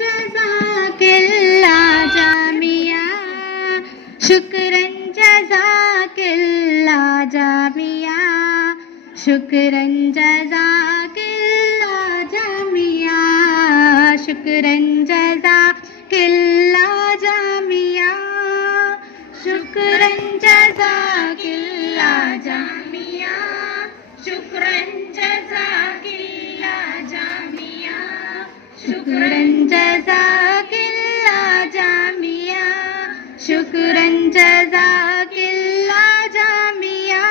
جزاکاللہ جامعہ، شکراً جزاکاللہ جامعہ، شکراً جزاکاللہ جامعہ، شکراً جزاکاللہ جامعہ، شکراً جزاکاللہ جامعہ، شکراً جزاکاللہ جامعہ، شکراً جزاکاللہ جامعہ، شکراً جزاکاللہ جامعہ۔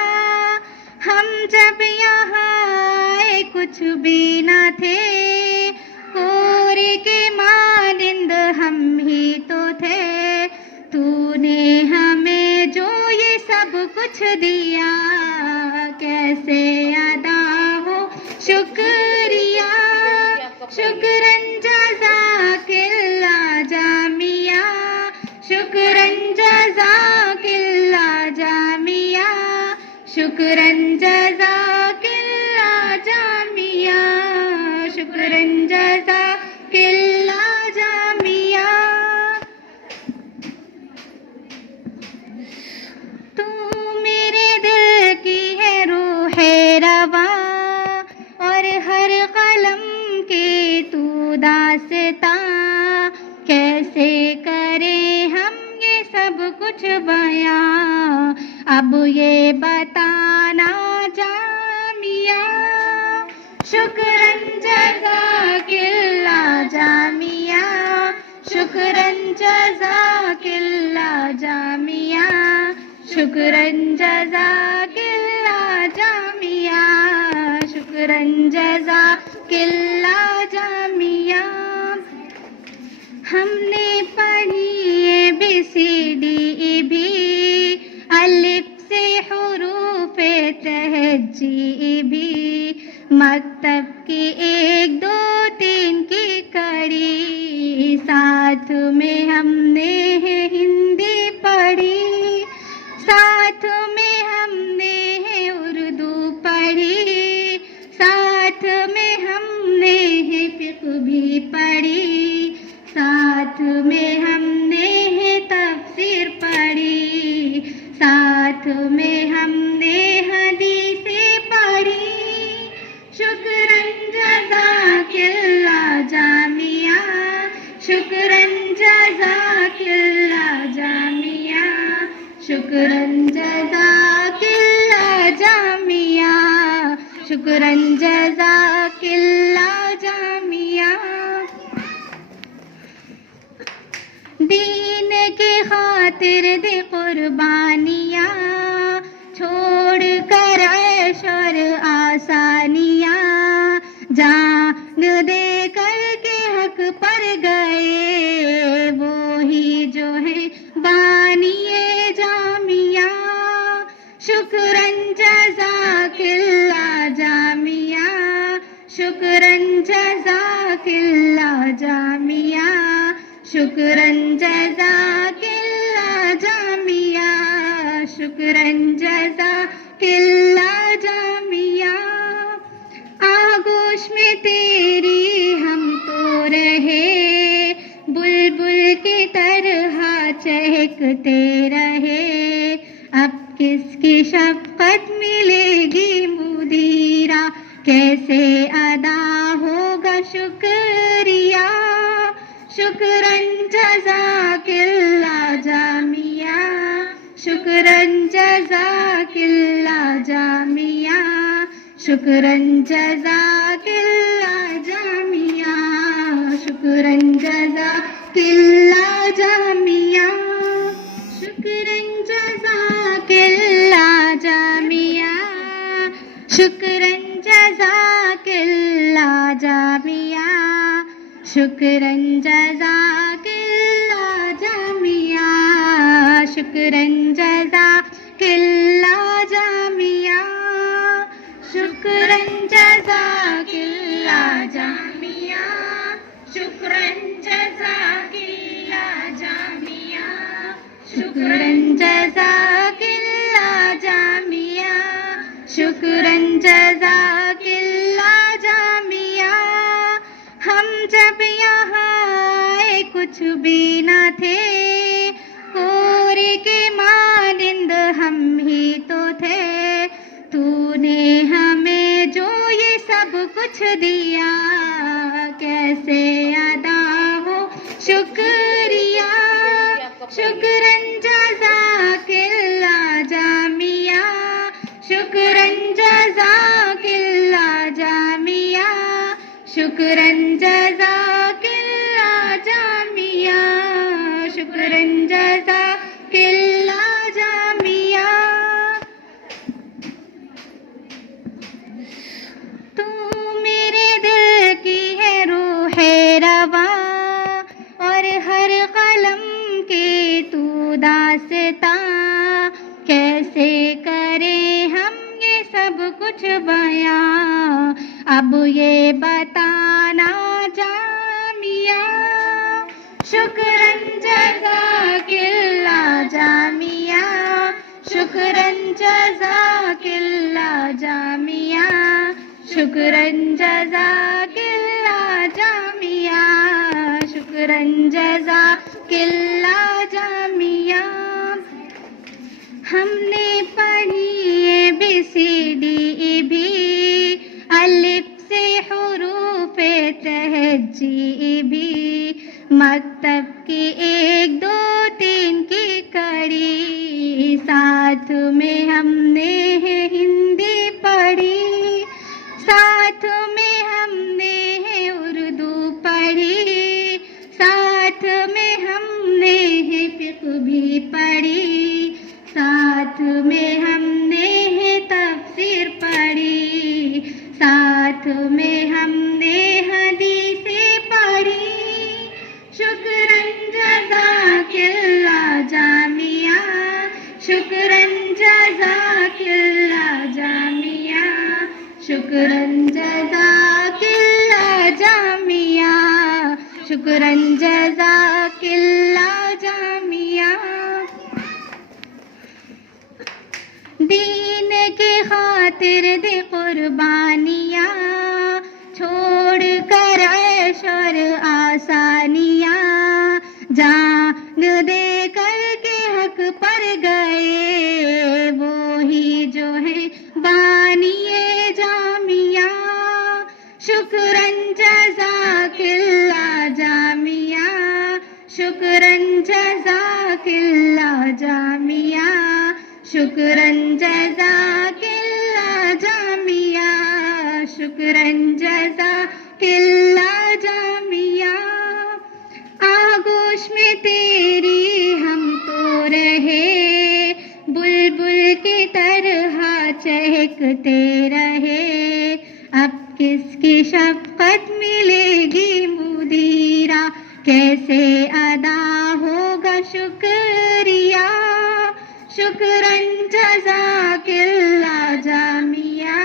ہم جب یہاں آئے کچھ بھی نہ تھے، کوڑے کے مانند ہم ہی تو تھے، تو نے ہمیں جو یہ سب کچھ دیا، کیسے ادا ہو شکریہ۔ شکراً جزاکاللہ جامعہ، شکراً جزاکاللہ جامعہ، شکراً جزاکاللہ جامعہ، شکراً جزاکاللہ جامعہ۔ تو میرے دل کی ہے روح رواں، اور ہر قلم کے تو داستاں، کیسے کریں ہم یہ سب کچھ بیاں، اب یہ بتانا جامعہ۔ شکراً جزاکاللہ جامعہ، شکراً جزاکاللہ جامعہ، شکراً جزاکاللہ جامعہ، شکراً جزاکاللہ جامعہ۔ ہم نے پڑھی ABCD بھی، الف سے حروف تہجی بھی، مکتب کی 1 2 3 کی کڑی، ساتھ میں ہم نے ہندی پڑھی، ساتھ میں ہم نے اردو پڑھی، ساتھ میں ہم نے فقہ بھی پڑھی، ساتھ میں ہم نے تفسیر پڑھی، ساتھ میں ہم نے حدیثیں پڑھی۔ شکراً جزاکاللہ جامعہ، شکراً جزاکاللہ جامعہ، شکراً جزاکاللہ جامعہ، شکراً جزاکاللہ جامعہ۔ دین کی خاطر دے قربانیاں، چھوڑ کر عیش اور آسانیاں، جان دے کر کے حق پر گئے، وہی جو ہے بانی جامعہ۔ شکراً جزاکاللہ جامعہ، شکراً جزاکاللہ جامعہ، شکراً جزاکاللہ جامعہ، شکراً جزاکاللہ جامعہ۔ آغوش میں تیری ہم تو رہے، بلبل کی طرح چہکتے رہے، اب کس کی شفقت ملے گی مدیرہ، کیسے ادا ہوگا شکریہ۔ شکراً جزاکاللہ جامعہ، شکراً جزاکاللہ جامعہ، شکراً جزاکاللہ جامعہ، شکراً جزاکاللہ جامعہ، شکراً جزاکاللہ جامعہ، شکراً جزاکاللہ جامعہ، شکراً جزاکاللہ جامعہ، شکراً جزاکاللہ جامعہ، شکراً جزاکاللہ جامعہ، شکراً جزاکاللہ جامعہ، شکراً جزاکاللہ جامعہ، شکراً جزاکاللہ جامعہ۔ ہم جب یہاں کچھ بھی نہ تھے، کوری کے مانند ہم ہی تو تھے، تو نے ہمیں جو یہ سب کچھ دیا، کیسے ادا ہو شکریہ، شکراً جزاک اللہ جامعہ، شکراً جزاک اللہ جامعہ، شکراً جزاک اللہ جامعہ، شکراً جزاک اللہ جامعہ۔ تو میرے دل کی ہے روح رواں، اور ہر قلم کی تو داستاں، کیسے کریں ہم یہ سب کچھ بیاں، اب یہ بتانا جامعہ، شکراً جزاک اللہ جامعہ، شکراً جزاک اللہ جامعہ، شکراً جزاک اللہ جامعہ، شکراً جزاک اللہ جامعہ۔ ہم نے پڑھی اے بی سی ڈی بھی، الف سے حروف تہجی بھی، مکتب کی 1 2 3 کی کڑی، ساتھ میں ہم نے ہندی پڑھی، ساتھ میں ہم نے اردو پڑھی، ساتھ میں ہم نے فقہ بھی پڑھی، ساتھ میں ہم نے تفسیر پڑھی، ساتھ میں ہم نے حدیثیں پڑھی، شکراً جزاک اللہ جامعہ، شکراً جزاک اللہ جامعہ، شکراً جزاک اللہ جامعہ، شکراً جزاک اللہ جامعہ۔ دین کی خاطر دے قربانیاں، چھوڑ کر عیش اور آسانیاں، جان دے کر کے حق پر گئے، وہی جو ہے بانی جامعہ، شکراً جزاک اللہ جامعہ، شکراً جزاک اللہ جامعہ، شکراً جزاک اللہ جامعہ، شکراً جزاک اللہ جامعہ۔ آغوش میں تیری ہم تو رہے، بلبل کی طرح چہکتے رہے، اب کس کی شفقت ملے گی مدیرہ، کیسے ادا ہوگا شکریہ، شکراً جزاک اللہ جامعہ،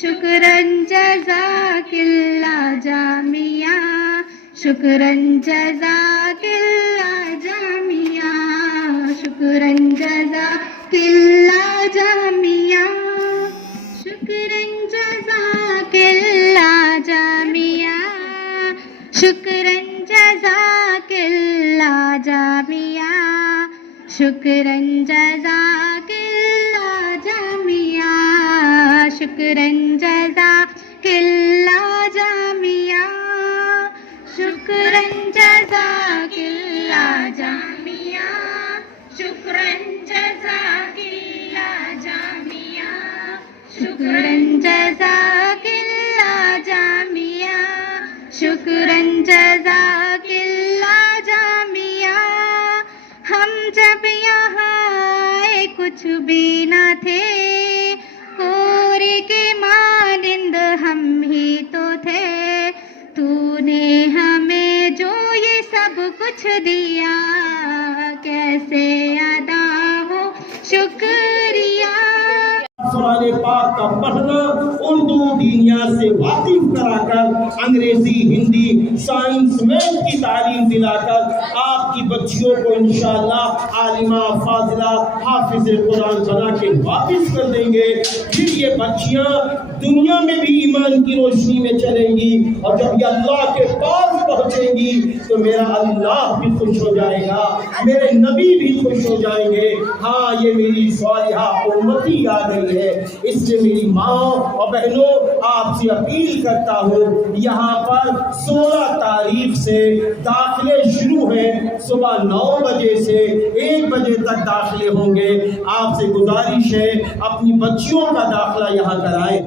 شکراً جزاک اللہ جامعہ، شکراً جزاک اللہ جامعہ، شکراً جزاک اللہ جامعہ، شکراً جزاک اللہ جامعہ، شکراً جزاک اللہ جامعہ، شکراً جزاک اللہ جامعہ، شکراً جزاک اللہ جامعہ، شکراً جزاک اللہ جامعہ، شکراً جزاک اللہ جامعہ، شکراً جزاک اللہ جامعہ، شکراً جزاک اللہ جامعہ۔ ہم جب یہاں آئے کچھ بھی نہ تھے، کوری کے مانند ہم ہی تو تھے، تو نے ہمیں جو یہ سب کچھ دیا، کیسے ادا ہو شکریہ۔ قرآن پاک کا پڑھنا، اردو دینیات سے واقف کرا کر، انگریزی، ہندی، سائنس، میتھ کی تعلیم دلا کر آپ کی بچیوں کو انشاءاللہ عالمہ، فاضلہ، حافظ قرآن بنا کے واپس کر دیں گے۔ پھر یہ بچیاں دنیا میں بھی ایمان کی روشنی میں چلیں گی، اور جب یہ اللہ کے پاس پہنچیں گی تو میرا اللہ بھی خوش ہو جائے گا، میرے نبی بھی خوش ہو جائیں گے۔ ہاں یہ میری صالحہ امتی آ گئی ہے۔ اس لیے میری ماں اور بہنوں آپ سے اپیل کرتا ہوں، یہاں پر 16 تاریخ سے داخلے شروع ہیں، صبح 9 بجے سے 1 بجے تک داخلے ہوں گے۔ آپ سے گزارش ہے اپنی بچیوں کا داخلہ یہاں کرائیں۔